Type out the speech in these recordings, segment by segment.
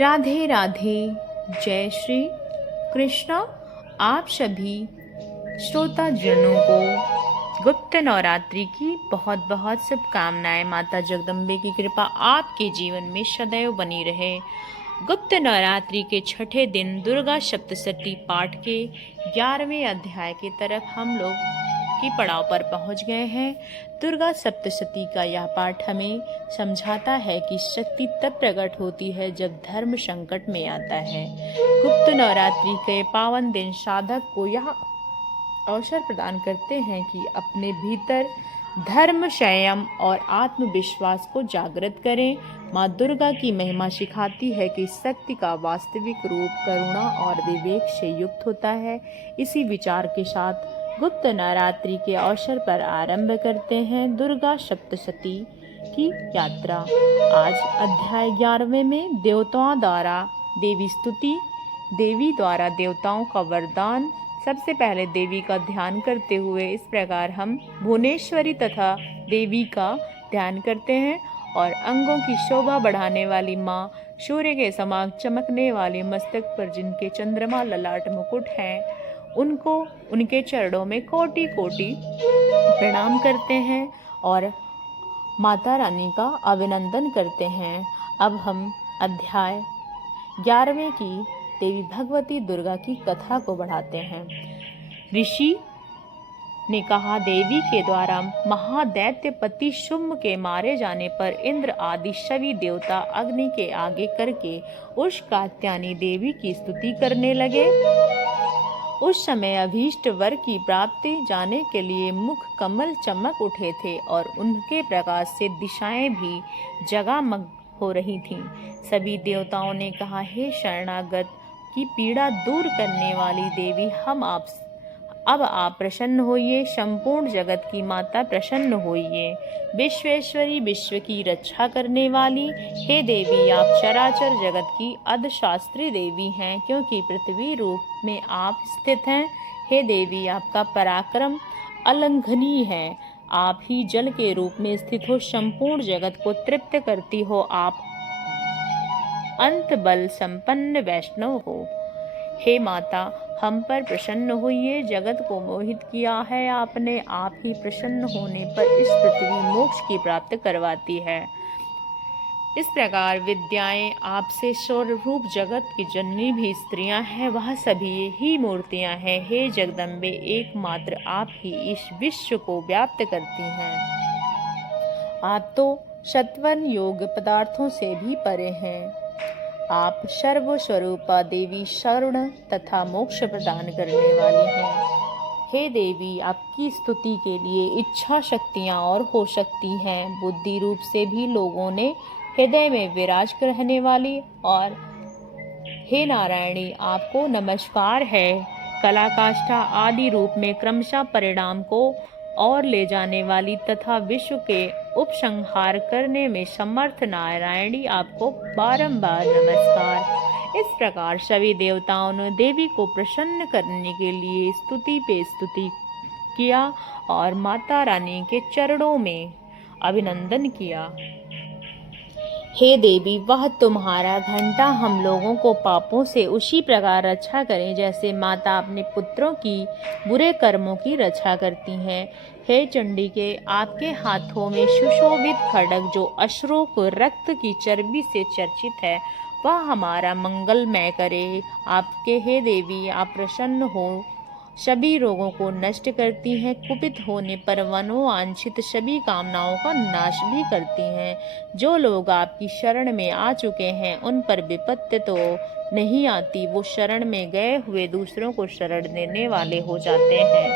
राधे राधे। जय श्री कृष्ण। आप सभी श्रोता जनों को गुप्त नवरात्रि की बहुत बहुत शुभकामनाएं। माता जगदम्बे की कृपा आपके जीवन में सदैव बनी रहे। गुप्त नवरात्रि के छठे दिन दुर्गा सप्तशती पाठ के 11वें अध्याय की तरफ हम लोग की पड़ाव पर पहुंच गए हैं। दुर्गा सप्तशती का यह पाठ हमें समझाता है कि शक्ति तब प्रकट होती है जब धर्म संकट में आता है। गुप्त नवरात्रि के पावन दिन साधक को यह अवसर प्रदान करते हैं कि अपने भीतर धर्म, संयम और आत्मविश्वास को जागृत करें। माँ दुर्गा की महिमा सिखाती है कि शक्ति का वास्तविक रूप करुणा और विवेक से युक्त होता है। इसी विचार के साथ गुप्त नवरात्रि के अवसर पर आरंभ करते हैं दुर्गा सप्तशती की यात्रा। आज अध्याय 11वें में देवताओं द्वारा देवी स्तुति, देवी द्वारा देवताओं का वरदान। सबसे पहले देवी का ध्यान करते हुए इस प्रकार हम भुवनेश्वरी तथा देवी का ध्यान करते हैं और अंगों की शोभा बढ़ाने वाली माँ, सूर्य के समान चमकने वाली मस्तक पर जिनके चंद्रमा ललाट मुकुट हैं, उनको उनके चरणों में कोटि कोटि प्रणाम करते हैं और माता रानी का अभिनंदन करते हैं। अब हम अध्याय 11वें की देवी भगवती दुर्गा की कथा को बढ़ाते हैं। ऋषि ने कहा, देवी के द्वारा महादैत्यपति शुम्भ के मारे जाने पर इंद्र आदि सभी देवता अग्नि के आगे करके उस कात्यायनी देवी की स्तुति करने लगे। उस समय अभीष्ट वर की प्राप्ति जाने के लिए मुख कमल चमक उठे थे और उनके प्रकाश से दिशाएं भी जगमग हो रही थीं। सभी देवताओं ने कहा, हे शरणागत की पीड़ा दूर करने वाली देवी, अब आप प्रसन्न होइए। संपूर्ण जगत की माता प्रसन्न होइए। विश्वेश्वरी, विश्व की रक्षा करने वाली, हे देवी, आप चराचर जगत की अधिशास्त्री देवी हैं, क्योंकि पृथ्वी रूप में आप स्थित हैं। हे देवी, आपका पराक्रम अलंघनीय है। आप ही जल के रूप में स्थित हो, संपूर्ण जगत को तृप्त करती हो। आप अंत बल संपन्न वैष्णव हो। हे माता, हम पर प्रसन्न होइए। जगत को मोहित किया है आपने। आप ही प्रसन्न होने पर इस पृथ्वी मोक्ष की प्राप्त करवाती है। इस प्रकार विद्याएं आपसे स्वरूप जगत की जननी भी स्त्रियां हैं, वह सभी ही मूर्तियां हैं। हे जगदम्बे, एकमात्र आप ही इस विश्व को व्याप्त करती हैं। आप तो सत्वन योग पदार्थों से भी परे हैं। आप सर्वस्वरूपा देवी, शरण तथा मोक्ष प्रदान करने वाली हैं। हे देवी, आपकी स्तुति के लिए इच्छा शक्तियाँ और हो सकती हैं। बुद्धि रूप से भी लोगों ने हृदय में विराज रहने वाली और हे नारायणी, आपको नमस्कार है। कलाकाष्ठा आदि रूप में क्रमशः परिणाम को और ले जाने वाली तथा विश्व के उपसंहार करने में समर्थ नारायणी, आपको बारंबार नमस्कार। इस प्रकार सभी देवताओं ने देवी को प्रसन्न करने के लिए स्तुति पे स्तुति किया और माता रानी के चरणों में अभिनंदन किया। हे देवी, वह तुम्हारा घंटा हम लोगों को पापों से उसी प्रकार रक्षा करें जैसे माता अपने पुत्रों की बुरे कर्मों की रक्षा करती हैं। हे चंडिके, आपके हाथों में सुशोभित खड्ग जो अश्रों को रक्त की चर्बी से चर्चित है, वह हमारा मंगलमय करे। आपके हे देवी, आप प्रसन्न हो, सभी रोगों को नष्ट करती हैं। कुपित होने पर मनोवांछित सभी कामनाओं का नाश भी करती हैं। जो लोग आपकी शरण में आ चुके हैं, उन पर विपत्ति तो नहीं आती, वो शरण में गए हुए दूसरों को शरण देने वाले हो जाते हैं।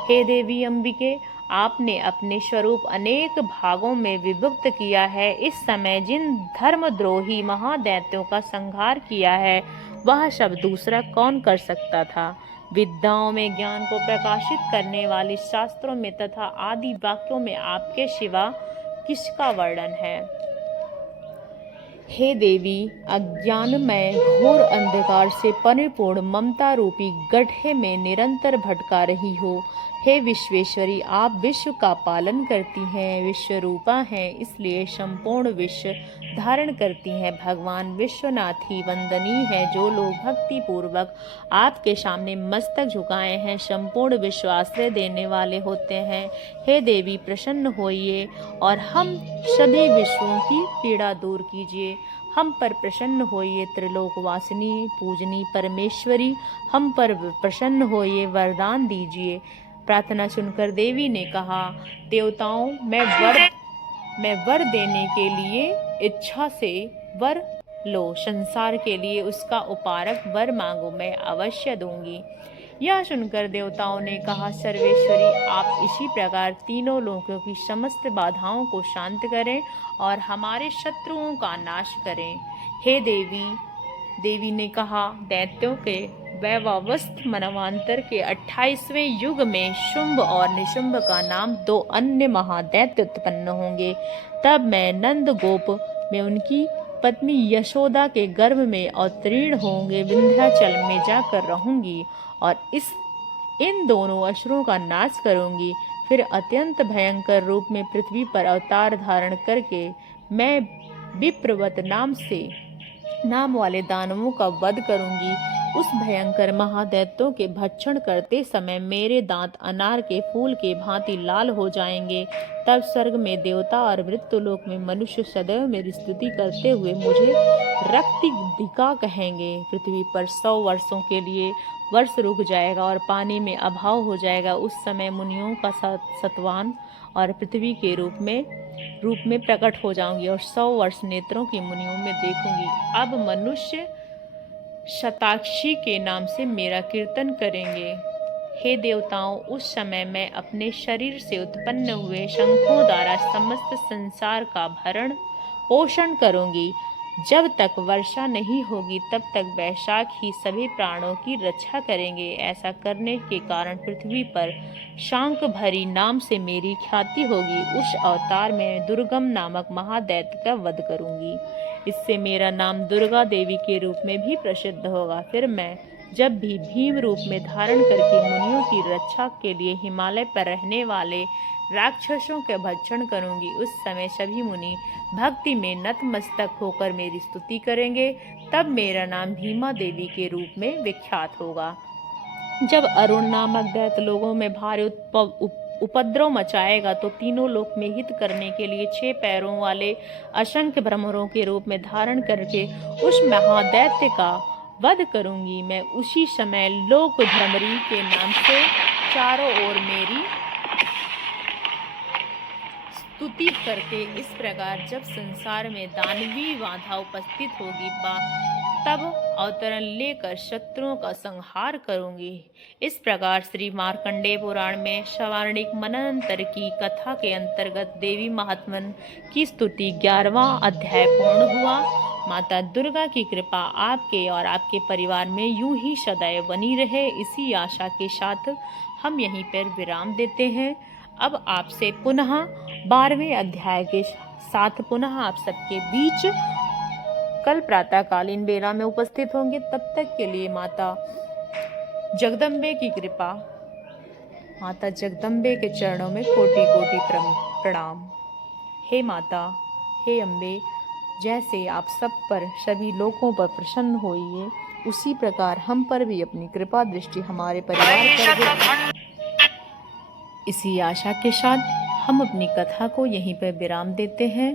हे देवी अम्बिके, आपने अपने स्वरूप अनेक भागों में विभक्त किया है। इस समय जिन धर्मद्रोही महादैत्यों का संहार किया है, वह सब दूसरा कौन कर सकता था। विद्याओं में ज्ञान को प्रकाशित करने वाली शास्त्रों में तथा आदि वाक्यों में आपके सिवा किसका वर्णन है। हे देवी, अज्ञानमय घोर अंधकार से परिपूर्ण ममता रूपी गड्ढे में निरंतर भटका रही हो। हे विश्वेश्वरी, आप विश्व का पालन करती हैं, विश्व रूपा हैं, इसलिए संपूर्ण विश्व धारण करती हैं। भगवान विश्वनाथ ही वंदनीय है। जो लोग भक्ति पूर्वक आपके सामने मस्तक झुकाए हैं, संपूर्ण विश्वाश्रय देने वाले होते हैं। हे देवी, प्रसन्न होइए और हम सभी विश्वों की पीड़ा दूर कीजिए। हम पर प्रसन्न होइए त्रिलोकवासिनी पूजनी परमेश्वरी, हम पर प्रसन्न होइए, वरदान दीजिए। प्रार्थना सुनकर देवी ने कहा, देवताओं, मैं वर देने के लिए इच्छा से वर लो। संसार के लिए उसका उपारक वर मांगो, मैं अवश्य दूंगी। यह सुनकर देवताओं ने कहा, सर्वेश्वरी, आप इसी प्रकार तीनों लोकों की समस्त बाधाओं को शांत करें और हमारे शत्रुओं का नाश करें। हे देवी, देवी ने कहा, दैत्यों के वैवस्वत मनवांतर के 28वें युग में शुंभ और निशुंभ का नाम 2 अन्य महादैत्य उत्पन्न होंगे। तब मैं नंद गोप में उनकी पत्नी यशोदा के गर्भ में अवतीर्ण होंगे, विंध्याचल में जाकर रहूंगी और इन दोनों असुरों का नाश करूंगी। फिर अत्यंत भयंकर रूप में पृथ्वी पर अवतार धारण करके मैं विप्रवत नाम वाले दानवों का वध करूंगी। उस भयंकर महादैत्यों के भक्षण करते समय मेरे दांत अनार के फूल के भांति लाल हो जाएंगे। तब स्वर्ग में देवता और मृत्युलोक में मनुष्य सदैव मेरी स्तुति करते हुए मुझे रक्तिदिका कहेंगे। पृथ्वी पर 100 वर्षों के लिए वर्ष रुक जाएगा और पानी में अभाव हो जाएगा। उस समय मुनियों का सतवान और पृथ्वी के रूप में प्रकट हो जाऊंगी और 100 वर्ष नेत्रों की मुनियों में देखूंगी। अब मनुष्य शताक्षी के नाम से मेरा कीर्तन करेंगे। हे देवताओं, उस समय मैं अपने शरीर से उत्पन्न हुए शंखों द्वारा समस्त संसार का भरण पोषण करूंगी। जब तक वर्षा नहीं होगी तब तक वैशाख ही सभी प्राणों की रक्षा करेंगे। ऐसा करने के कारण पृथ्वी पर शांक भरी नाम से मेरी ख्याति होगी। उस अवतार में दुर्गम नामक महादैत्य का वध करूंगी। इससे मेरा नाम दुर्गा देवी के रूप में भी प्रसिद्ध होगा। फिर मैं जब भी भीम रूप में धारण करके मुनियों की रक्षा के लिए हिमालय पर रहने वाले राक्षसों के भक्षण करूंगी, उस समय सभी मुनि भक्ति में नतमस्तक होकर मेरी स्तुति करेंगे। तब मेरा नाम भीमा देवी के रूप में विख्यात होगा। जब अरुण नामक दैत्य लोगों में भारी उपद्रव मचाएगा तो तीनों लोक में हित करने के लिए 6 पैरों वाले असंख्य भ्रमरों के रूप में धारण करके उस महादैत्य का वध करूंगी। मैं उसी समय लोक भ्रमरी के नाम से चारों ओर मेरी स्तुति करके इस प्रकार जब संसार में दानवी बाधा उपस्थित होगी तब अवतरण लेकर शत्रुओं का संहार करूंगी। इस प्रकार श्री मार्कंडेय पुराण में सवार्णिक मनंतर की कथा के अंतर्गत देवी महात्मन की स्तुति 11वां अध्याय पूर्ण हुआ। माता दुर्गा की कृपा आपके और आपके परिवार में यूं ही सदैव बनी रहे, इसी आशा के साथ हम यहीं पर विराम देते हैं। अब आपसे पुनः 12वें अध्याय के साथ पुनः आप सबके बीच कल प्रातःकालीन बेला में उपस्थित होंगे। तब तक के लिए माता जगदम्बे की कृपा, माता जगदम्बे के चरणों में कोटि कोटि प्रणाम। हे माता, हे अम्बे, जैसे आप सब पर सभी लोगों पर प्रसन्न होइए, उसी प्रकार हम पर भी अपनी कृपा दृष्टि हमारे परिवार पर भी। इसी आशा के साथ हम अपनी कथा को यहीं पर विराम देते हैं।